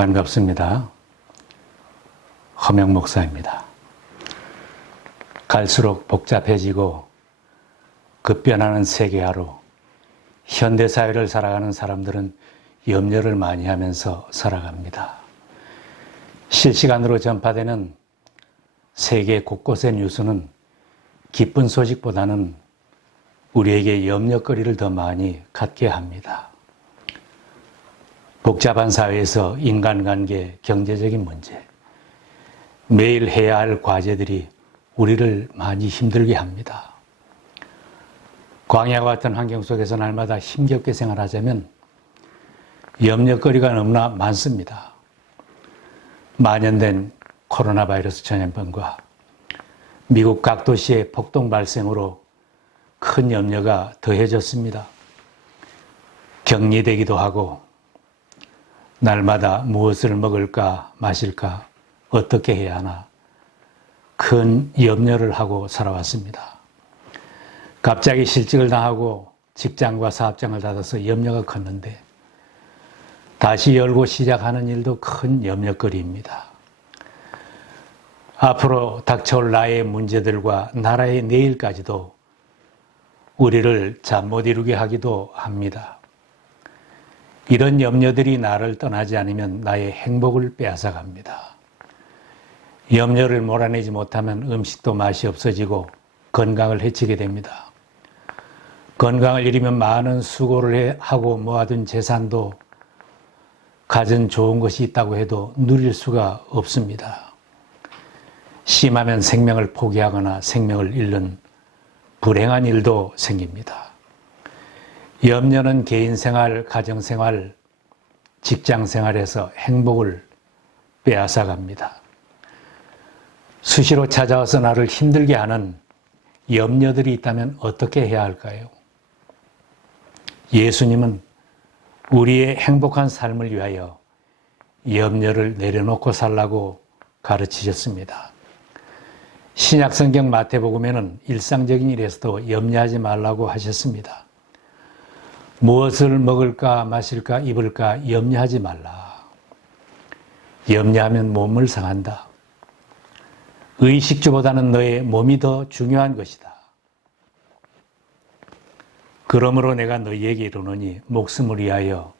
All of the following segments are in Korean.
반갑습니다. 허명 목사입니다. 갈수록 복잡해지고 급변하는 세계화로 현대 사회를 살아가는 사람들은 염려를 많이 하면서 살아갑니다. 실시간으로 전파되는 세계 곳곳의 뉴스는 기쁜 소식보다는 우리에게 염려거리를 더 많이 갖게 합니다. 복잡한 사회에서 인간관계, 경제적인 문제, 매일 해야 할 과제들이 우리를 많이 힘들게 합니다. 광야와 같은 환경 속에서 날마다 힘겹게 생활하자면 염려거리가 너무나 많습니다. 만연된 코로나 바이러스 전염병과 미국 각 도시의 폭동 발생으로 큰 염려가 더해졌습니다. 격리되기도 하고 날마다 무엇을 먹을까 마실까 어떻게 해야 하나 큰 염려를 하고 살아왔습니다. 갑자기 실직을 당하고 직장과 사업장을 닫아서 염려가 컸는데 다시 열고 시작하는 일도 큰 염려거리입니다. 앞으로 닥쳐올 나의 문제들과 나라의 내일까지도 우리를 잠 못 이루게 하기도 합니다. 이런 염려들이 나를 떠나지 않으면 나의 행복을 빼앗아 갑니다. 염려를 몰아내지 못하면 음식도 맛이 없어지고 건강을 해치게 됩니다. 건강을 잃으면 많은 수고를 하고 모아둔 재산도 가진 좋은 것이 있다고 해도 누릴 수가 없습니다. 심하면 생명을 포기하거나 생명을 잃는 불행한 일도 생깁니다. 염려는 개인 생활, 가정 생활, 직장 생활에서 행복을 빼앗아 갑니다. 수시로 찾아와서 나를 힘들게 하는 염려들이 있다면 어떻게 해야 할까요? 예수님은 우리의 행복한 삶을 위하여 염려를 내려놓고 살라고 가르치셨습니다. 신약 성경 마태복음에는 일상적인 일에서도 염려하지 말라고 하셨습니다. 무엇을 먹을까 마실까 입을까 염려하지 말라. 염려하면 몸을 상한다. 의식주보다는 너의 몸이 더 중요한 것이다. 그러므로 내가 너희에게 이르노니 목숨을 위하여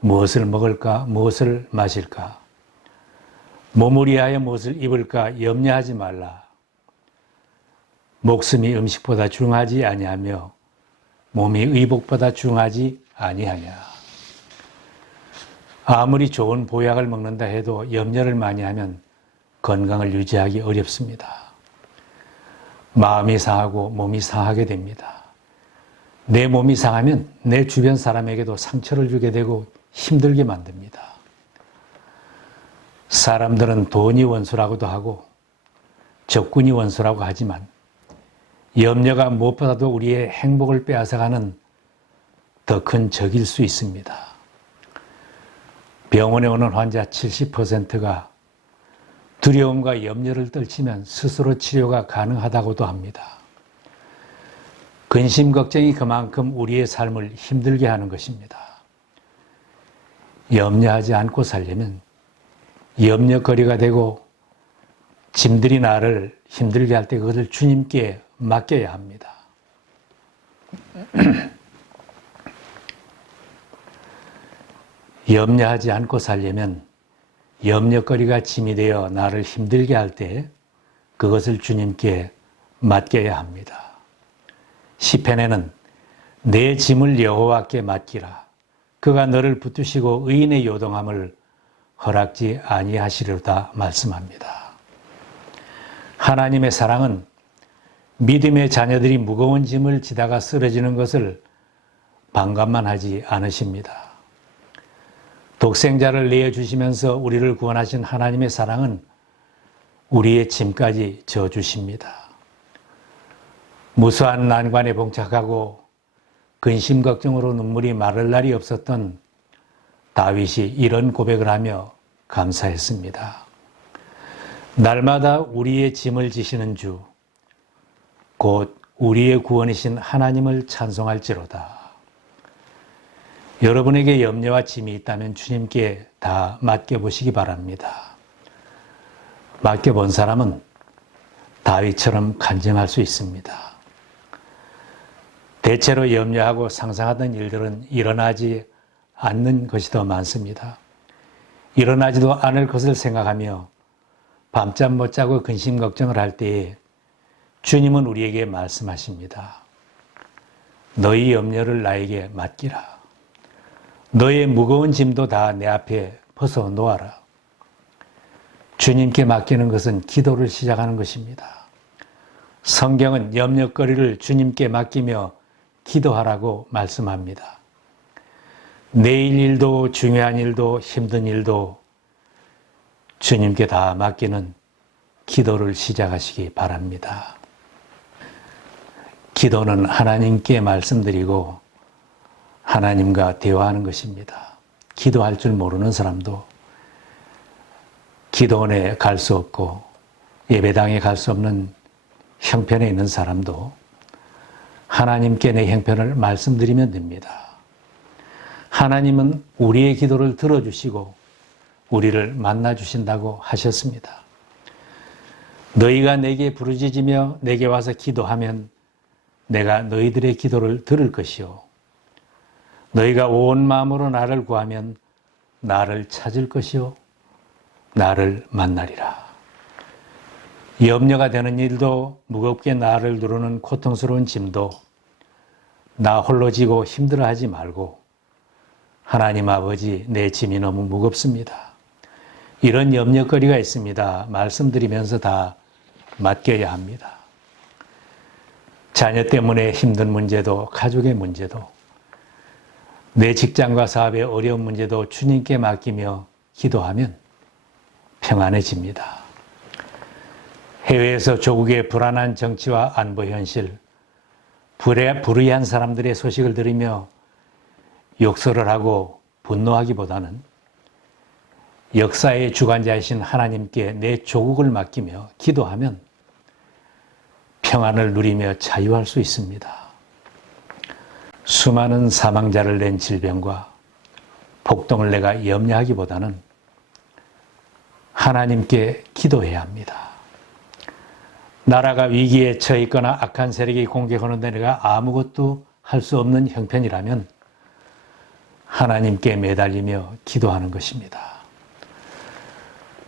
무엇을 먹을까 무엇을 마실까 몸을 위하여 무엇을 입을까 염려하지 말라. 목숨이 음식보다 중하지 아니하며 몸이 의복보다 중하지 아니하냐. 아무리 좋은 보약을 먹는다 해도 염려를 많이 하면 건강을 유지하기 어렵습니다. 마음이 상하고 몸이 상하게 됩니다. 내 몸이 상하면 내 주변 사람에게도 상처를 주게 되고 힘들게 만듭니다. 사람들은 돈이 원수라고도 하고 적군이 원수라고 하지만 염려가 무엇보다도 우리의 행복을 빼앗아가는 더 큰 적일 수 있습니다. 병원에 오는 환자 70%가 두려움과 염려를 떨치면 스스로 치료가 가능하다고도 합니다. 근심 걱정이 그만큼 우리의 삶을 힘들게 하는 것입니다. 염려하지 않고 살려면 염려거리가 되고 짐들이 나를 힘들게 할 때 그것을 주님께 맡겨야 합니다. 염려하지 않고 살려면 염려거리가 짐이 되어 나를 힘들게 할 때 그것을 주님께 맡겨야 합니다. 시편에는 내 짐을 여호와께 맡기라. 그가 너를 붙드시고 의인의 요동함을 허락지 아니하시려다 말씀합니다. 하나님의 사랑은 믿음의 자녀들이 무거운 짐을 지다가 쓰러지는 것을 반감만 하지 않으십니다. 독생자를 내어주시면서 우리를 구원하신 하나님의 사랑은 우리의 짐까지 져주십니다. 무수한 난관에 봉착하고 근심 걱정으로 눈물이 마를 날이 없었던 다윗이 이런 고백을 하며 감사했습니다. 날마다 우리의 짐을 지시는 주, 곧 우리의 구원이신 하나님을 찬송할지로다. 여러분에게 염려와 짐이 있다면 주님께 다 맡겨보시기 바랍니다. 맡겨본 사람은 다윗처럼 간증할 수 있습니다. 대체로 염려하고 상상하던 일들은 일어나지 않는 것이 더 많습니다. 일어나지도 않을 것을 생각하며 밤잠 못 자고 근심 걱정을 할 때에 주님은 우리에게 말씀하십니다. 너희 염려를 나에게 맡기라. 너의 무거운 짐도 다 내 앞에 벗어 놓아라. 주님께 맡기는 것은 기도를 시작하는 것입니다. 성경은 염려거리를 주님께 맡기며 기도하라고 말씀합니다. 내일 일도 중요한 일도 힘든 일도 주님께 다 맡기는 기도를 시작하시기 바랍니다. 기도는 하나님께 말씀드리고 하나님과 대화하는 것입니다. 기도할 줄 모르는 사람도 기도원에 갈 수 없고 예배당에 갈 수 없는 형편에 있는 사람도 하나님께 내 형편을 말씀드리면 됩니다. 하나님은 우리의 기도를 들어주시고 우리를 만나주신다고 하셨습니다. 너희가 내게 부르짖으며 내게 와서 기도하면 내가 너희들의 기도를 들을 것이요. 너희가 온 마음으로 나를 구하면 나를 찾을 것이요. 나를 만나리라. 염려가 되는 일도 무겁게 나를 누르는 고통스러운 짐도 나 홀로 지고 힘들어 하지 말고 하나님 아버지 내 짐이 너무 무겁습니다. 이런 염려거리가 있습니다. 말씀드리면서 다 맡겨야 합니다. 자녀 때문에 힘든 문제도 가족의 문제도 내 직장과 사업의 어려운 문제도 주님께 맡기며 기도하면 평안해집니다. 해외에서 조국의 불안한 정치와 안보 현실, 불의한 사람들의 소식을 들으며 욕설을 하고 분노하기보다는 역사의 주관자이신 하나님께 내 조국을 맡기며 기도하면 평안을 누리며 자유할 수 있습니다. 수많은 사망자를 낸 질병과 폭동을 내가 염려하기보다는 하나님께 기도해야 합니다. 나라가 위기에 처해 있거나 악한 세력이 공격하는데 내가 아무것도 할 수 없는 형편이라면 하나님께 매달리며 기도하는 것입니다.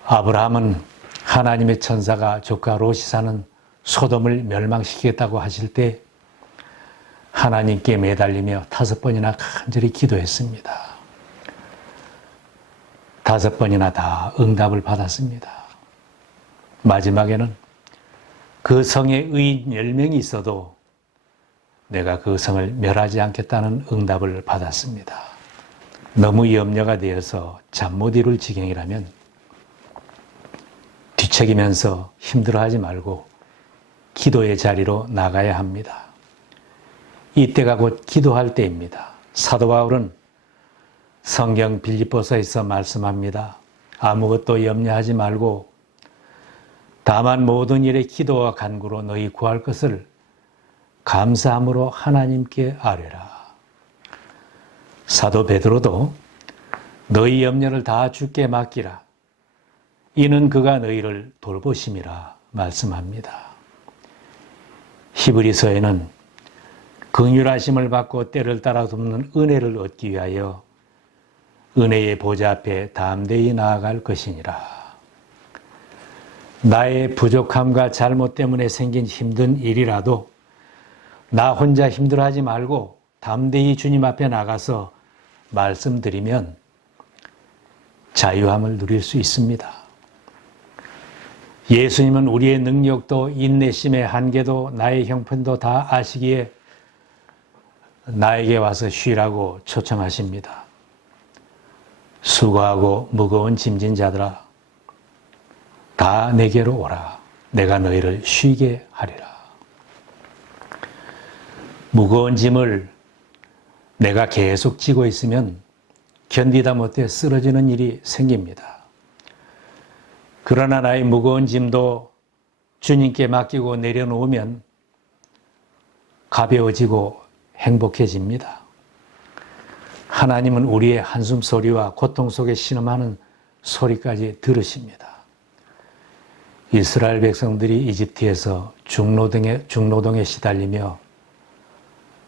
아브라함은 하나님의 천사가 조카 롯이 사는 소돔을 멸망시키겠다고 하실 때 하나님께 매달리며 다섯 번이나 간절히 기도했습니다. 다섯 번이나 다 응답을 받았습니다. 마지막에는 그 성에 의인 10명이 있어도 내가 그 성을 멸하지 않겠다는 응답을 받았습니다. 너무 염려가 되어서 잠 못 이룰 지경이라면 뒤척이면서 힘들어하지 말고 기도의 자리로 나가야 합니다. 이때가 곧 기도할 때입니다. 사도 바울은 성경 빌립보서에서 말씀합니다. 아무것도 염려하지 말고 다만 모든 일에 기도와 간구로 너희 구할 것을 감사함으로 하나님께 아뢰라. 사도 베드로도 너희 염려를 다 주께 맡기라. 이는 그가 너희를 돌보심이라 말씀합니다. 히브리서에는 긍휼하심을 받고 때를 따라 돕는 은혜를 얻기 위하여 은혜의 보좌 앞에 담대히 나아갈 것이니라. 나의 부족함과 잘못 때문에 생긴 힘든 일이라도 나 혼자 힘들어하지 말고 담대히 주님 앞에 나가서 말씀드리면 자유함을 누릴 수 있습니다. 예수님은 우리의 능력도 인내심의 한계도 나의 형편도 다 아시기에 나에게 와서 쉬라고 초청하십니다. 수고하고 무거운 짐진 자들아 다 내게로 오라. 내가 너희를 쉬게 하리라. 무거운 짐을 내가 계속 지고 있으면 견디다 못해 쓰러지는 일이 생깁니다. 그러나 나의 무거운 짐도 주님께 맡기고 내려놓으면 가벼워지고 행복해집니다. 하나님은 우리의 한숨 소리와 고통 속에 신음하는 소리까지 들으십니다. 이스라엘 백성들이 이집트에서 중노동에, 중노동에 시달리며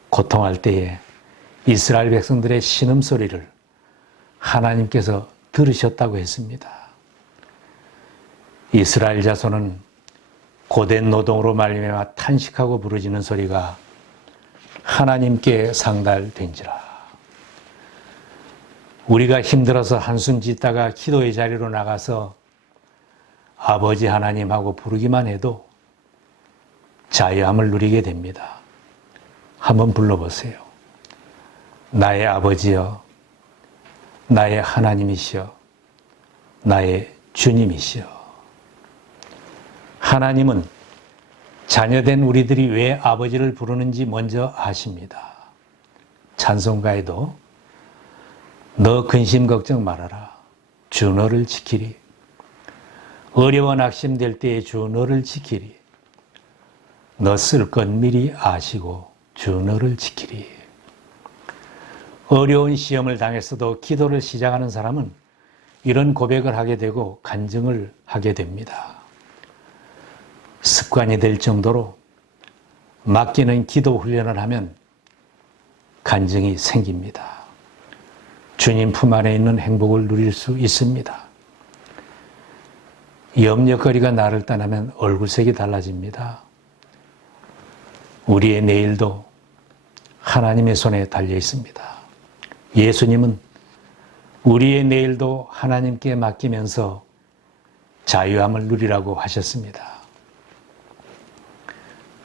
고통할 때에 이스라엘 백성들의 신음 소리를 하나님께서 들으셨다고 했습니다. 이스라엘 자손은 고된 노동으로 말미암아 탄식하고 부르짖는 소리가 하나님께 상달된지라. 우리가 힘들어서 한숨 짓다가 기도의 자리로 나가서 아버지 하나님하고 부르기만 해도 자유함을 누리게 됩니다. 한번 불러보세요. 나의 아버지여, 나의 하나님이시여, 나의 주님이시여. 하나님은 자녀된 우리들이 왜 아버지를 부르는지 먼저 아십니다. 찬송가에도 너 근심 걱정 말아라. 주 너를 지키리. 어려워 낙심될 때에 주 너를 지키리. 너 쓸 것 미리 아시고 주 너를 지키리. 어려운 시험을 당했어도 기도를 시작하는 사람은 이런 고백을 하게 되고 간증을 하게 됩니다. 습관이 될 정도로 맡기는 기도 훈련을 하면 간증이 생깁니다. 주님 품 안에 있는 행복을 누릴 수 있습니다. 염려거리가 나를 떠나면 얼굴색이 달라집니다. 우리의 내일도 하나님의 손에 달려 있습니다. 예수님은 우리의 내일도 하나님께 맡기면서 자유함을 누리라고 하셨습니다.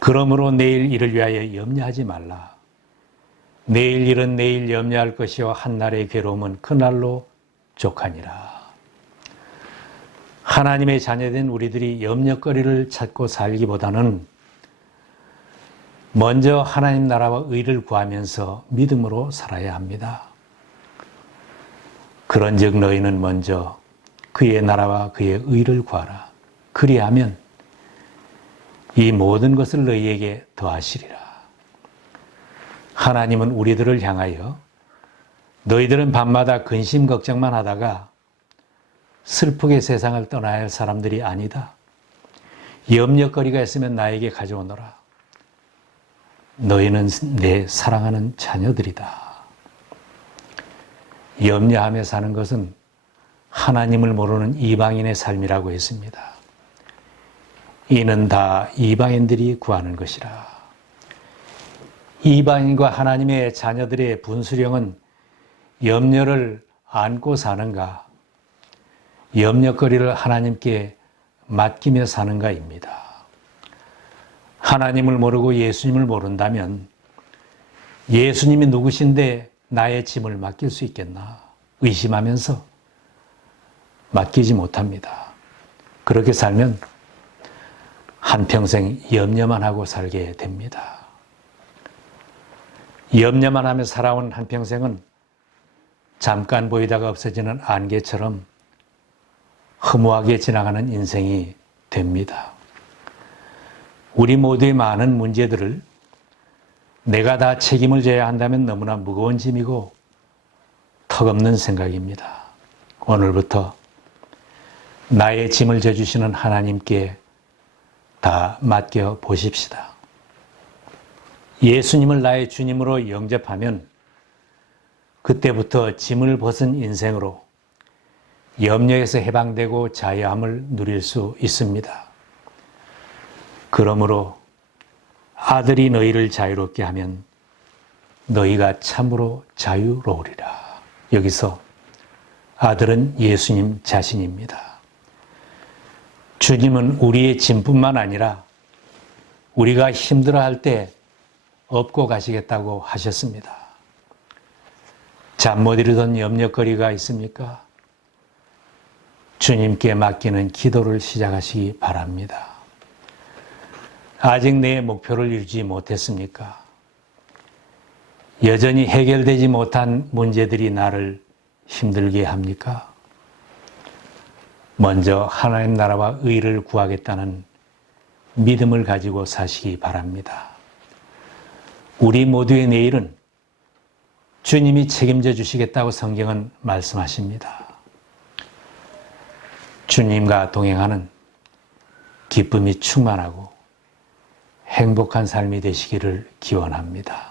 그러므로 내일 일을 위하여 염려하지 말라. 내일 일은 내일 염려할 것이요 한날의 괴로움은 그날로 족하니라. 하나님의 자녀된 우리들이 염려거리를 찾고 살기보다는 먼저 하나님 나라와 의를 구하면서 믿음으로 살아야 합니다. 그런즉 너희는 먼저 그의 나라와 그의 의를 구하라. 그리하면 이 모든 것을 너희에게 더하시리라. 하나님은 우리들을 향하여 너희들은 밤마다 근심 걱정만 하다가 슬프게 세상을 떠나야 할 사람들이 아니다. 염려거리가 있으면 나에게 가져오너라. 너희는 내 사랑하는 자녀들이다. 염려하며 사는 것은 하나님을 모르는 이방인의 삶이라고 했습니다. 이는 다 이방인들이 구하는 것이라. 이방인과 하나님의 자녀들의 분수령은 염려를 안고 사는가, 염려거리를 하나님께 맡기며 사는가입니다. 하나님을 모르고 예수님을 모른다면 예수님이 누구신데 나의 짐을 맡길 수 있겠나 의심하면서 맡기지 못합니다. 그렇게 살면 한평생 염려만 하고 살게 됩니다. 염려만 하며 살아온 한평생은 잠깐 보이다가 없어지는 안개처럼 허무하게 지나가는 인생이 됩니다. 우리 모두의 많은 문제들을 내가 다 책임을 져야 한다면 너무나 무거운 짐이고 턱없는 생각입니다. 오늘부터 나의 짐을 져주시는 하나님께 다 맡겨 보십시다. 예수님을 나의 주님으로 영접하면 그때부터 짐을 벗은 인생으로 염려에서 해방되고 자유함을 누릴 수 있습니다. 그러므로 아들이 너희를 자유롭게 하면 너희가 참으로 자유로우리라. 여기서 아들은 예수님 자신입니다. 주님은 우리의 짐뿐만 아니라 우리가 힘들어할 때 업고 가시겠다고 하셨습니다. 잠 못 이루던 염려거리가 있습니까? 주님께 맡기는 기도를 시작하시기 바랍니다. 아직 내 목표를 이루지 못했습니까? 여전히 해결되지 못한 문제들이 나를 힘들게 합니까? 먼저 하나님 나라와 의를 구하겠다는 믿음을 가지고 사시기 바랍니다. 우리 모두의 내일은 주님이 책임져 주시겠다고 성경은 말씀하십니다. 주님과 동행하는 기쁨이 충만하고 행복한 삶이 되시기를 기원합니다.